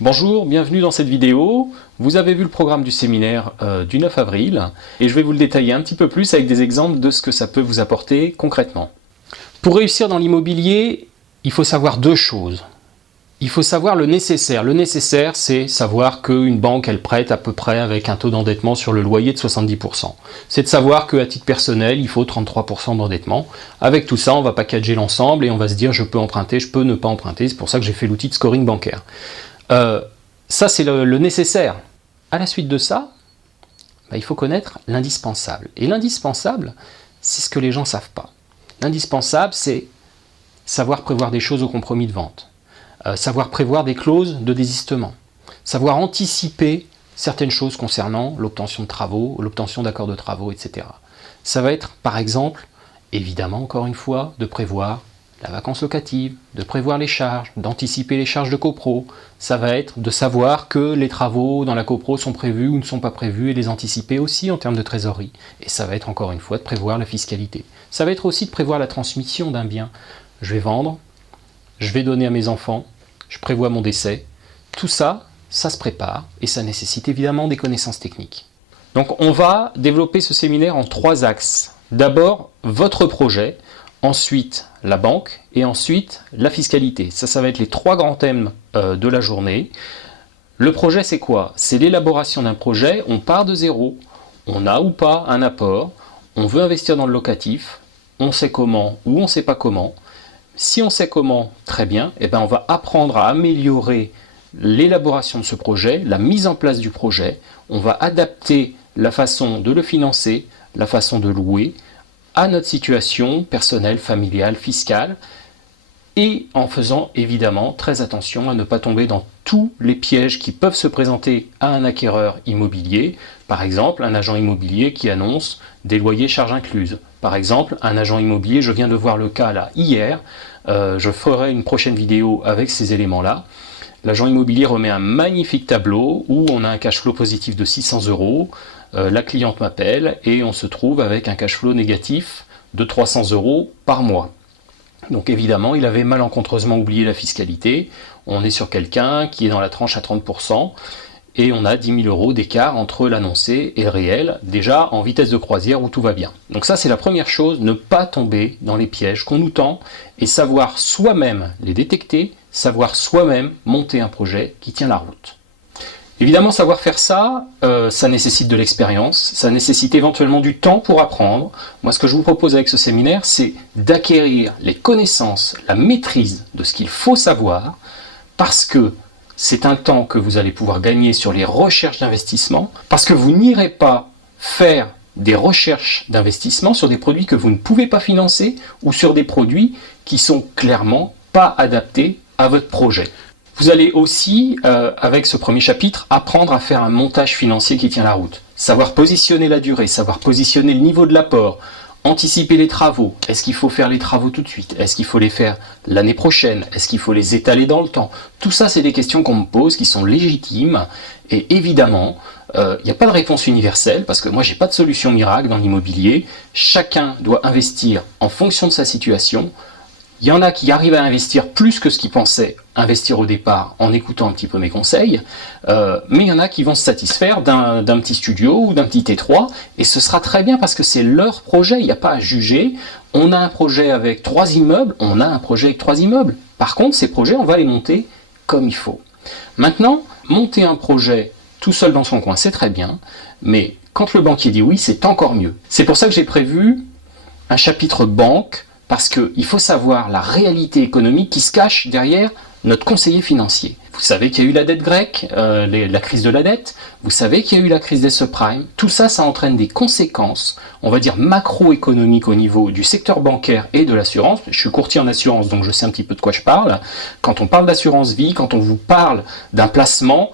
Bonjour, bienvenue dans cette vidéo. Vous avez vu le programme du séminaire du 9 avril et je vais vous le détailler un petit peu plus avec des exemples de ce que ça peut vous apporter concrètement. Pour réussir dans l'immobilier, il faut savoir deux choses. Il faut savoir le nécessaire. Le nécessaire, c'est savoir qu'une banque, elle prête à peu près avec un taux d'endettement sur le loyer de 70%. C'est de savoir qu'à titre personnel, il faut 33% d'endettement. Avec tout ça, on va packager l'ensemble et on va se dire je peux emprunter, je peux ne pas emprunter. C'est pour ça que j'ai fait l'outil de scoring bancaire. Ça, c'est le nécessaire. À la suite de ça, il faut connaître l'indispensable. Et l'indispensable, c'est ce que les gens ne savent pas. L'indispensable, c'est savoir prévoir des choses au compromis de vente, savoir prévoir des clauses de désistement, savoir anticiper certaines choses concernant l'obtention de travaux, l'obtention d'accords de travaux, etc. Ça va être, par exemple, évidemment, encore une fois, de prévoir la vacance locative, de prévoir les charges, d'anticiper les charges de copro. Ça va être de savoir que les travaux dans la copro sont prévus ou ne sont pas prévus et les anticiper aussi en termes de trésorerie. Et ça va être encore une fois de prévoir la fiscalité. Ça va être aussi de prévoir la transmission d'un bien. Je vais vendre, je vais donner à mes enfants, je prévois mon décès. Tout ça, ça se prépare et ça nécessite évidemment des connaissances techniques. Donc on va développer ce séminaire en trois axes. D'abord, votre projet. Ensuite, la banque, et ensuite, la fiscalité. Ça va être les trois grands thèmes de la journée. Le projet, c'est quoi? C'est l'élaboration d'un projet, on part de zéro, on a ou pas un apport, on veut investir dans le locatif, on sait comment ou on ne sait pas comment. Si on sait comment, très bien, on va apprendre à améliorer l'élaboration de ce projet, la mise en place du projet, on va adapter la façon de le financer, la façon de louer, à notre situation personnelle, familiale, fiscale, et en faisant évidemment très attention à ne pas tomber dans tous les pièges qui peuvent se présenter à un acquéreur immobilier. Par exemple, un agent immobilier qui annonce des loyers charges incluses. Par exemple, un agent immobilier, je viens de voir le cas là hier, je ferai une prochaine vidéo avec ces éléments-là. L'agent immobilier remet un magnifique tableau où on a un cash flow positif de 600 €. La cliente m'appelle et on se trouve avec un cash flow négatif de 300 € par mois. Donc évidemment, il avait malencontreusement oublié la fiscalité. On est sur quelqu'un qui est dans la tranche à 30% et on a 10 000 € d'écart entre l'annoncé et le réel, déjà en vitesse de croisière où tout va bien. Donc ça, c'est la première chose, ne pas tomber dans les pièges qu'on nous tend et savoir soi-même les détecter, savoir soi-même monter un projet qui tient la route. Évidemment, savoir faire ça, ça nécessite de l'expérience, ça nécessite éventuellement du temps pour apprendre. Moi, ce que je vous propose avec ce séminaire, c'est d'acquérir les connaissances, la maîtrise de ce qu'il faut savoir, parce que c'est un temps que vous allez pouvoir gagner sur les recherches d'investissement, parce que vous n'irez pas faire des recherches d'investissement sur des produits que vous ne pouvez pas financer ou sur des produits qui sont clairement pas adaptés à votre projet. Vous allez aussi, avec ce premier chapitre, apprendre à faire un montage financier qui tient la route. Savoir positionner la durée, savoir positionner le niveau de l'apport, anticiper les travaux. Est-ce qu'il faut faire les travaux tout de suite? Est-ce qu'il faut les faire l'année prochaine? Est-ce qu'il faut les étaler dans le temps? Tout ça, c'est des questions qu'on me pose, qui sont légitimes. Et évidemment, il n'y a pas de réponse universelle, parce que moi, j'ai pas de solution miracle dans l'immobilier. Chacun doit investir en fonction de sa situation. Il y en a qui arrivent à investir plus que ce qu'ils pensaient investir au départ en écoutant un petit peu mes conseils, mais il y en a qui vont se satisfaire d'un petit studio ou d'un petit T3, et ce sera très bien parce que c'est leur projet, il n'y a pas à juger. On a un projet avec 3 immeubles, on a un projet avec 3 immeubles. Par contre, ces projets, on va les monter comme il faut. Maintenant, monter un projet tout seul dans son coin, c'est très bien, mais quand le banquier dit oui, c'est encore mieux. C'est pour ça que j'ai prévu un chapitre banque, parce qu'il faut savoir la réalité économique qui se cache derrière notre conseiller financier. Vous savez qu'il y a eu la dette grecque, la crise de la dette, vous savez qu'il y a eu la crise des subprimes, tout ça, ça entraîne des conséquences, on va dire macroéconomiques au niveau du secteur bancaire et de l'assurance. Je suis courtier en assurance, donc je sais un petit peu de quoi je parle. Quand on parle d'assurance vie, quand on vous parle d'un placement,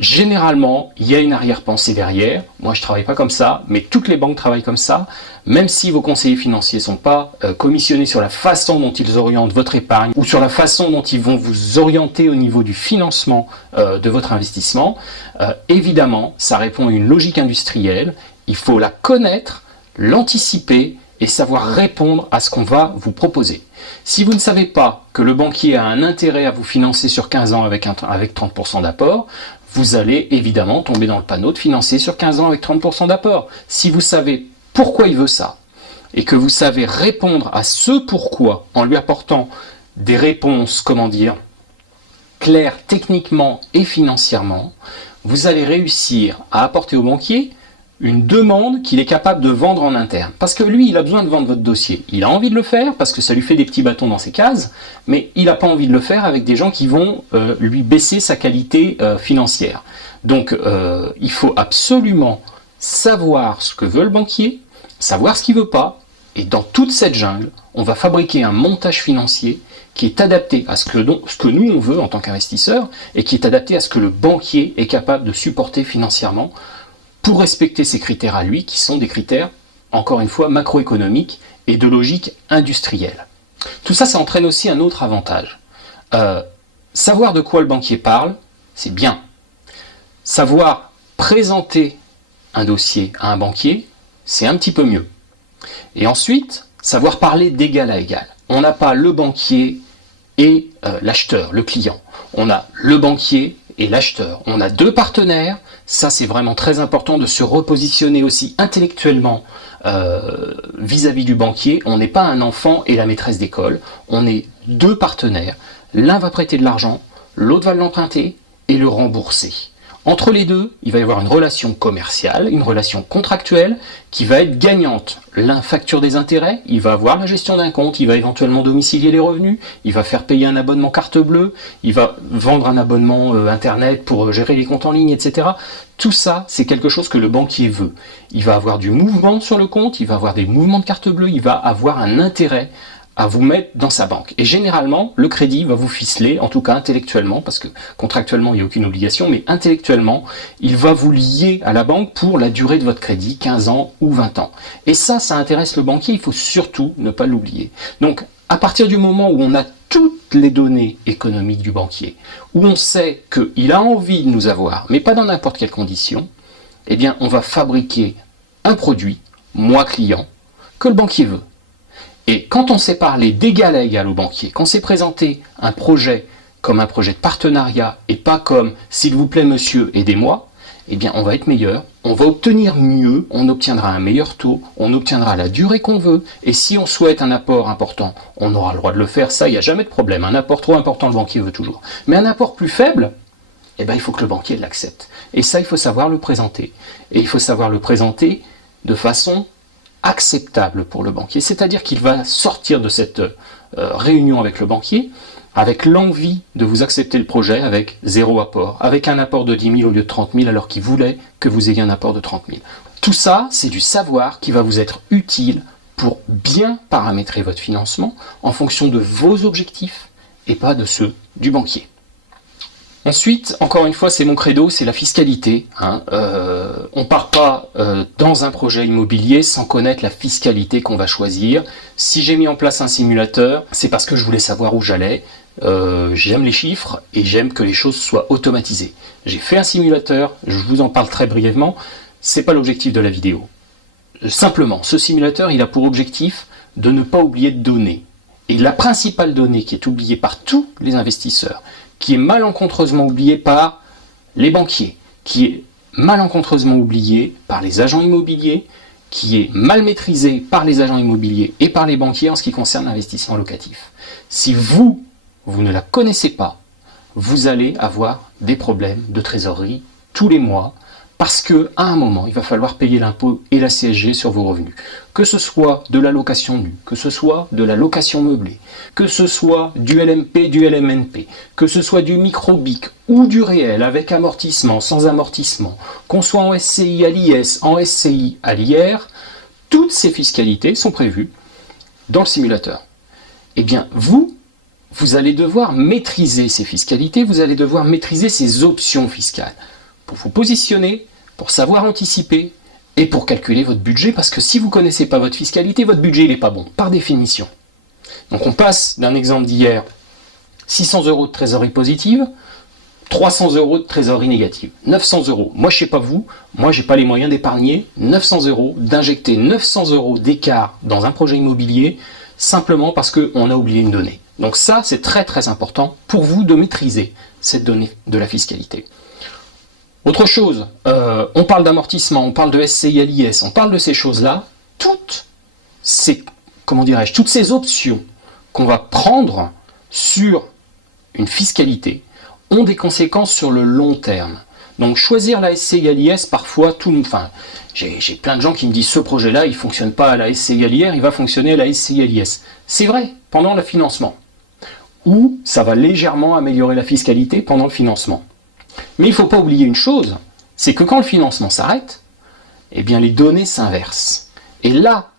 généralement, il y a une arrière-pensée derrière. Moi, je travaille pas comme ça, mais toutes les banques travaillent comme ça. Même si vos conseillers financiers sont pas commissionnés sur la façon dont ils orientent votre épargne ou sur la façon dont ils vont vous orienter au niveau du financement de votre investissement, évidemment, ça répond à une logique industrielle. Il faut la connaître, l'anticiper et savoir répondre à ce qu'on va vous proposer. Si vous ne savez pas que le banquier a un intérêt à vous financer sur 15 ans avec 30% d'apport, vous allez évidemment tomber dans le panneau de financer sur 15 ans avec 30% d'apport. Si vous savez pourquoi il veut ça, et que vous savez répondre à ce pourquoi en lui apportant des réponses, claires techniquement et financièrement, vous allez réussir à apporter au banquier une demande qu'il est capable de vendre en interne. Parce que lui, il a besoin de vendre votre dossier. Il a envie de le faire parce que ça lui fait des petits bâtons dans ses cases, mais il n'a pas envie de le faire avec des gens qui vont lui baisser sa qualité financière. Donc, il faut absolument savoir ce que veut le banquier, savoir ce qu'il ne veut pas, et dans toute cette jungle, on va fabriquer un montage financier qui est adapté à ce que nous on veut en tant qu'investisseur, et qui est adapté à ce que le banquier est capable de supporter financièrement, pour respecter ces critères à lui, qui sont des critères, encore une fois, macroéconomiques et de logique industrielle. Tout ça, ça entraîne aussi un autre avantage. Savoir de quoi le banquier parle, c'est bien. Savoir présenter un dossier à un banquier, c'est un petit peu mieux. Et ensuite, savoir parler d'égal à égal. On n'a pas le banquier et l'acheteur, le client. On a le banquier et l'acheteur. On a deux partenaires. Ça, c'est vraiment très important de se repositionner aussi intellectuellement vis-à-vis du banquier. On n'est pas un enfant et la maîtresse d'école. On est deux partenaires. L'un va prêter de l'argent, l'autre va l'emprunter et le rembourser. Entre les deux, il va y avoir une relation commerciale, une relation contractuelle qui va être gagnante. L'un facture des intérêts, il va avoir la gestion d'un compte, il va éventuellement domicilier les revenus, il va faire payer un abonnement carte bleue, il va vendre un abonnement internet pour gérer les comptes en ligne, etc. Tout ça, c'est quelque chose que le banquier veut. Il va avoir du mouvement sur le compte, il va avoir des mouvements de carte bleue, il va avoir un intérêt à vous mettre dans sa banque. Et généralement, le crédit va vous ficeler, en tout cas intellectuellement, parce que contractuellement, il n'y a aucune obligation, mais intellectuellement, il va vous lier à la banque pour la durée de votre crédit, 15 ans ou 20 ans. Et ça intéresse le banquier, il faut surtout ne pas l'oublier. Donc, à partir du moment où on a toutes les données économiques du banquier, où on sait qu'il a envie de nous avoir, mais pas dans n'importe quelle condition, eh bien, on va fabriquer un produit, moi client, que le banquier veut. Et quand on sait parler d'égal à égal au banquier, qu'on sait présenter un projet comme un projet de partenariat et pas comme « s'il vous plaît monsieur, aidez-moi », eh bien on va être meilleur, on va obtenir mieux, on obtiendra un meilleur taux, on obtiendra la durée qu'on veut, et si on souhaite un apport important, on aura le droit de le faire, ça il n'y a jamais de problème, un apport trop important le banquier veut toujours. Mais un apport plus faible, eh bien il faut que le banquier l'accepte. Et ça il faut savoir le présenter. Et il faut savoir le présenter de façon acceptable pour le banquier, c'est-à-dire qu'il va sortir de cette réunion avec le banquier avec l'envie de vous accepter le projet avec zéro apport, avec un apport de 10 000 au lieu de 30 000 alors qu'il voulait que vous ayez un apport de 30 000. Tout ça, c'est du savoir qui va vous être utile pour bien paramétrer votre financement en fonction de vos objectifs et pas de ceux du banquier. Ensuite, encore une fois, c'est mon credo, c'est la fiscalité. On ne part pas dans un projet immobilier sans connaître la fiscalité qu'on va choisir. Si j'ai mis en place un simulateur, c'est parce que je voulais savoir où j'allais. J'aime les chiffres et j'aime que les choses soient automatisées. J'ai fait un simulateur, je vous en parle très brièvement, c'est pas l'objectif de la vidéo. Simplement, ce simulateur, il a pour objectif de ne pas oublier de données. Et la principale donnée qui est oubliée par tous les investisseurs, qui est malencontreusement oublié par les banquiers, qui est malencontreusement oublié par les agents immobiliers, qui est mal maîtrisé par les agents immobiliers et par les banquiers en ce qui concerne l'investissement locatif. Si vous ne la connaissez pas, vous allez avoir des problèmes de trésorerie tous les mois, parce qu'à un moment, il va falloir payer l'impôt et la CSG sur vos revenus. Que ce soit de la location nue, que ce soit de la location meublée, que ce soit du LMP, du LMNP, que ce soit du micro-BIC ou du réel avec amortissement, sans amortissement, qu'on soit en SCI à l'IS, en SCI à l'IR, toutes ces fiscalités sont prévues dans le simulateur. Eh bien, vous allez devoir maîtriser ces fiscalités, vous allez devoir maîtriser ces options fiscales pour vous positionner, pour savoir anticiper et pour calculer votre budget, parce que si vous ne connaissez pas votre fiscalité, votre budget n'est pas bon, par définition. Donc on passe d'un exemple d'hier, 600 € de trésorerie positive, 300 € de trésorerie négative, 900 €. Moi je ne sais pas vous, moi j'ai pas les moyens d'épargner 900 €, d'injecter 900 € d'écart dans un projet immobilier, simplement parce qu'on a oublié une donnée. Donc ça, c'est très très important pour vous de maîtriser cette donnée de la fiscalité. Autre chose, on parle d'amortissement, on parle de SCI à l'IS, on parle de ces choses-là, toutes ces options qu'on va prendre sur une fiscalité ont des conséquences sur le long terme. Donc choisir la SCI à l'IS, parfois, j'ai plein de gens qui me disent ce projet-là, il ne fonctionne pas à la SCI à l'IR, il va fonctionner à la SCI à l'IS. C'est vrai, pendant le financement. Ou ça va légèrement améliorer la fiscalité pendant le financement. Mais il ne faut pas oublier une chose, c'est que quand le financement s'arrête, eh bien les données s'inversent. Et là,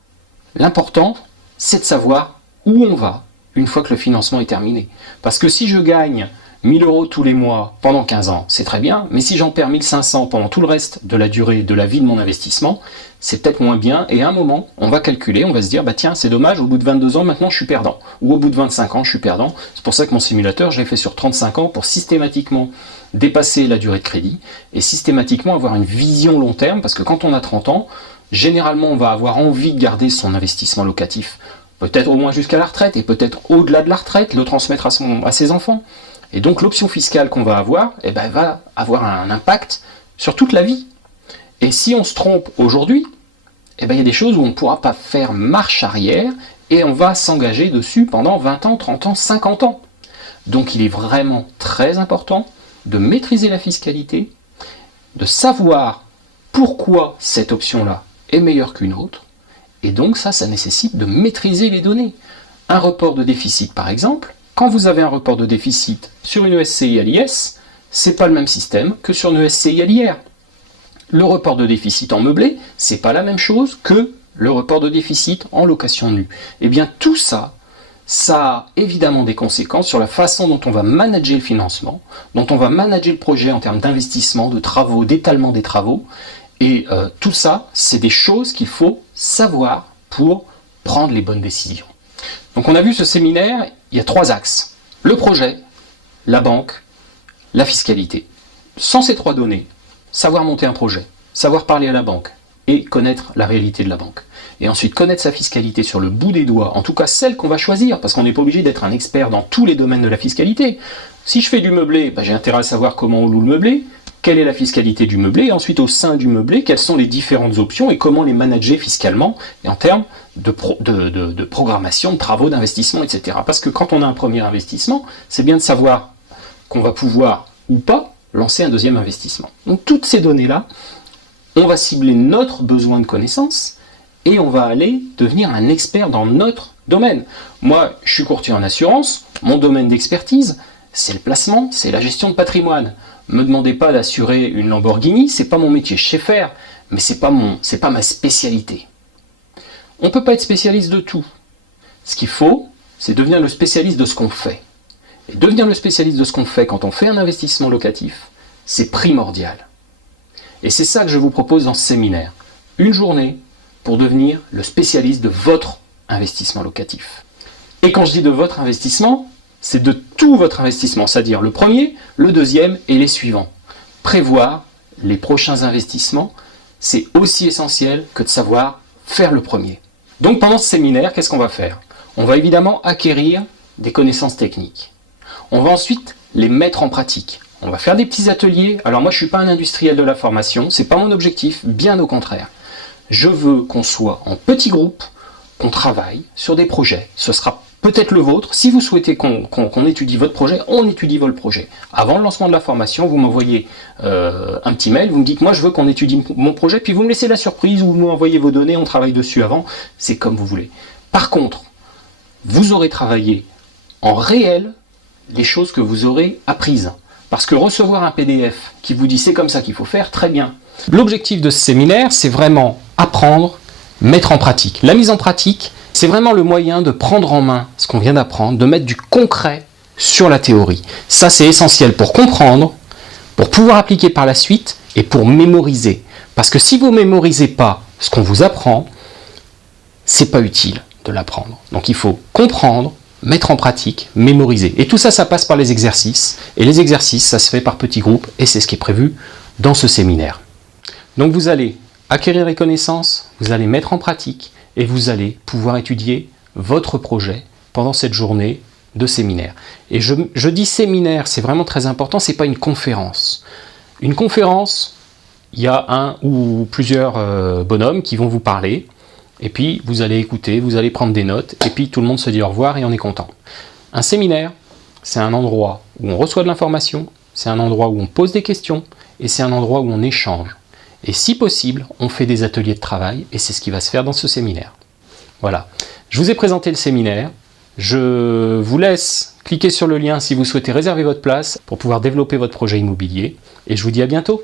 l'important, c'est de savoir où on va une fois que le financement est terminé. Parce que si je gagne 1 000 € tous les mois pendant 15 ans, c'est très bien, mais si j'en perds 1 500 pendant tout le reste de la durée de la vie de mon investissement, c'est peut-être moins bien, et à un moment, on va calculer, on va se dire, bah tiens, c'est dommage, au bout de 22 ans, maintenant je suis perdant, ou au bout de 25 ans, je suis perdant. C'est pour ça que mon simulateur, je l'ai fait sur 35 ans pour systématiquement dépasser la durée de crédit, et systématiquement avoir une vision long terme, parce que quand on a 30 ans, généralement, on va avoir envie de garder son investissement locatif, peut-être au moins jusqu'à la retraite, et peut-être au-delà de la retraite, le transmettre à ses enfants. Et donc l'option fiscale qu'on va avoir, va avoir un impact sur toute la vie. Et si on se trompe aujourd'hui, il y a des choses où on ne pourra pas faire marche arrière, et on va s'engager dessus pendant 20 ans, 30 ans, 50 ans. Donc il est vraiment très important de maîtriser la fiscalité, de savoir pourquoi cette option-là est meilleure qu'une autre, et donc ça nécessite de maîtriser les données. Un report de déficit par exemple, quand vous avez un report de déficit sur une SCI à l'IS, c'est pas le même système que sur une SCI à l'IR. Le report de déficit en meublé, c'est pas la même chose que le report de déficit en location nue. Et bien tout ça, ça a évidemment des conséquences sur la façon dont on va manager le financement, dont on va manager le projet en termes d'investissement, de travaux, d'étalement des travaux. Et tout ça, c'est des choses qu'il faut savoir pour prendre les bonnes décisions. Donc on a vu ce séminaire, il y a 3 axes. Le projet, la banque, la fiscalité. Sans ces 3 données, savoir monter un projet, savoir parler à la banque et connaître la réalité de la banque. Et ensuite connaître sa fiscalité sur le bout des doigts, en tout cas celle qu'on va choisir, parce qu'on n'est pas obligé d'être un expert dans tous les domaines de la fiscalité. Si je fais du meublé, j'ai intérêt à savoir comment on loue le meublé, quelle est la fiscalité du meublé, et ensuite au sein du meublé, quelles sont les différentes options et comment les manager fiscalement et en termes de programmation, de travaux, d'investissement, etc. Parce que quand on a un premier investissement, c'est bien de savoir qu'on va pouvoir ou pas lancer un deuxième investissement. Donc toutes ces données-là, on va cibler notre besoin de connaissances et on va aller devenir un expert dans notre domaine. Moi, je suis courtier en assurance, mon domaine d'expertise, c'est le placement, c'est la gestion de patrimoine. Me demandez pas d'assurer une Lamborghini, c'est pas mon métier, je sais faire, mais c'est pas ma spécialité. On peut pas être spécialiste de tout. Ce qu'il faut, c'est devenir le spécialiste de ce qu'on fait. Et devenir le spécialiste de ce qu'on fait quand on fait un investissement locatif, c'est primordial. Et c'est ça que je vous propose dans ce séminaire. Une journée pour devenir le spécialiste de votre investissement locatif. Et quand je dis de votre investissement, c'est de tout votre investissement, c'est-à-dire le premier, le deuxième et les suivants. Prévoir les prochains investissements, c'est aussi essentiel que de savoir faire le premier. Donc pendant ce séminaire, qu'est-ce qu'on va faire? On va évidemment acquérir des connaissances techniques. On va ensuite les mettre en pratique. On va faire des petits ateliers. Alors moi, je ne suis pas un industriel de la formation, ce n'est pas mon objectif, bien au contraire. Je veux qu'on soit en petits groupes, qu'on travaille sur des projets. Ce sera peut-être le vôtre. Si vous souhaitez qu'on étudie votre projet, on étudie votre projet. Avant le lancement de la formation, vous m'envoyez un petit mail, vous me dites, moi je veux qu'on étudie mon projet, puis vous me laissez la surprise, ou vous m'envoyez vos données, on travaille dessus avant, c'est comme vous voulez. Par contre, vous aurez travaillé en réel les choses que vous aurez apprises. Parce que recevoir un PDF qui vous dit c'est comme ça qu'il faut faire, très bien. L'objectif de ce séminaire, c'est vraiment apprendre, mettre en pratique. La mise en pratique, c'est vraiment le moyen de prendre en main ce qu'on vient d'apprendre, de mettre du concret sur la théorie. Ça, c'est essentiel pour comprendre, pour pouvoir appliquer par la suite et pour mémoriser. Parce que si vous ne mémorisez pas ce qu'on vous apprend, c'est pas utile de l'apprendre. Donc il faut comprendre, mettre en pratique, mémoriser. Et tout ça, ça passe par les exercices. Et les exercices, ça se fait par petits groupes et c'est ce qui est prévu dans ce séminaire. Donc vous allez acquérir les connaissances, vous allez mettre en pratique et vous allez pouvoir étudier votre projet pendant cette journée de séminaire. Et je dis séminaire, c'est vraiment très important, c'est pas une conférence. Une conférence, il y a un ou plusieurs bonhommes qui vont vous parler, et puis vous allez écouter, vous allez prendre des notes, et puis tout le monde se dit au revoir et on est content. Un séminaire, c'est un endroit où on reçoit de l'information, c'est un endroit où on pose des questions, et c'est un endroit où on échange. Et si possible, on fait des ateliers de travail, et c'est ce qui va se faire dans ce séminaire. Voilà. Je vous ai présenté le séminaire. Je vous laisse cliquer sur le lien si vous souhaitez réserver votre place pour pouvoir développer votre projet immobilier. Et je vous dis à bientôt.